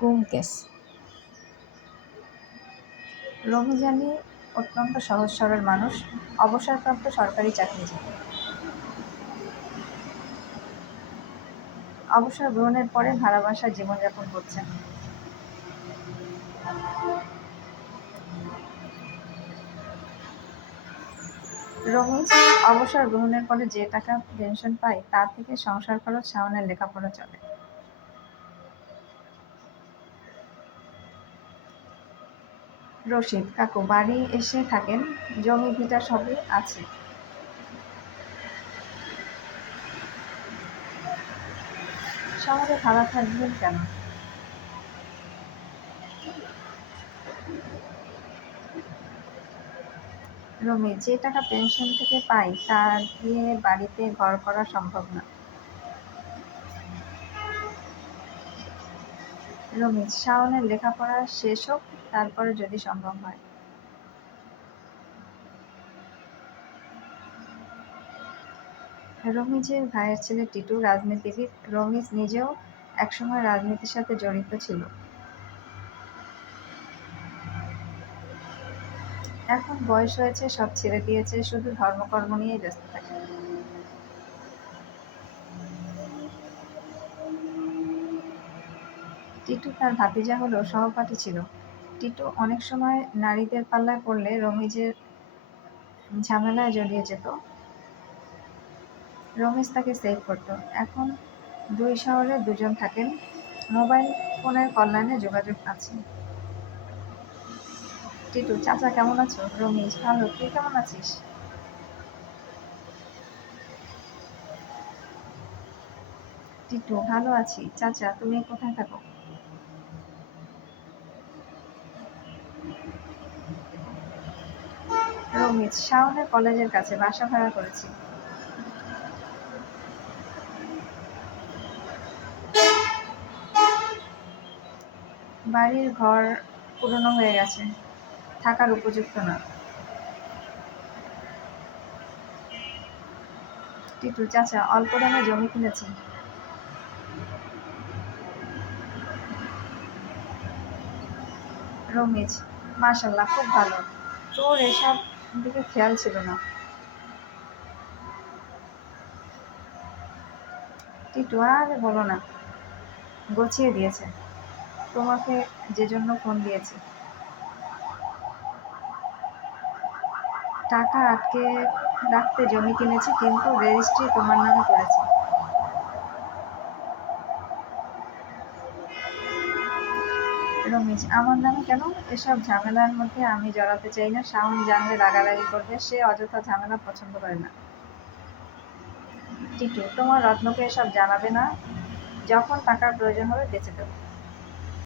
গুম কেস। রমিজানি অত্যন্ত সহজ সরল মানুষ, অবসরপ্রাপ্ত সরকারি চাকরিজীবী। অবসর গ্রহণের পরে ভাড়া বাসায় জীবনযাপন করছেন। রমিজ অবসর গ্রহণের পরে যে টাকা পেনশন পায় তা থেকে সংসার খরচ, শাওনের লেখাপড়া চলে। রশিদ কাকু বাড়ি এসে থাকেন, জমি ভিটা সবই আছে। শহরে ভাড়া থাকবেন কেন? রমিজ যে টাকা পেনশন থেকে পাই তা দিয়ে বাড়িতে ঘর করা সম্ভব না। রমিজ শাওনের লেখাপড়া শেষ হোক, তারপরে যদি সম্ভব হয়। রমিজের ভাইয়ের ছেলে টিটু রাজনীতিবিদ। রমিজ নিজেও একসময় রাজনীতির সাথে জড়িত ছিল। এখন বয়স হয়েছে, সব ছেড়ে দিয়েছে, শুধু ধর্মকর্ম নিয়েই ব্যস্ত থাকে। টিটু তার ভাতিজা হলেও সহপাঠী ছিল। টিটু অনেক সময় নারীদের পাল্লায় পড়লে রমিজের ঝামেলায় জড়িয়ে যেত। রমিজ তাকে সেভ করত। এখন দুই শহরে দুজন থাকেন, মোবাইল ফোনের কল্যাণে যোগাযোগ আছে। টিটু চাচা কেমন আছো? রমিজ ভালো, তুই কেমন আছিস? টিটু ভালো আছি। চাচা তুমি কোথায় থাকো? রমিজ শাওনের কলেজের কাছে, বাসা ভাড়া করেছি। বাড়ির ঘর পুরনো হয়ে গেছে, থাকার উপযুক্ত না। টিটু চাচা অল্প দামে জমি কিনেছি। রমিজ মাশাল্লাহ খুব ভালো, তোর এসব দিকে খেয়াল ছিল না। টিটু আর বলো না, গছিয়ে দিয়েছে। তোমাকে যে জন্য ফোন দিয়েছি। টাকা আটকে রাখতে জমি কিনেছি, কিন্তু রেজিস্ট্রি তোমার নামে করেছি। রমিজ আমার নামে কেন? এসব ঝামেলার মধ্যে আমি জড়াতে চাই না। শাওন জানলে রাগারাগি করবে, সে অযথা ঝামেলা পছন্দ করে না। টিটু তোমার রত্নকে এসব জানাবে না, যখন টাকার প্রয়োজন হবে বেঁচে দেবো।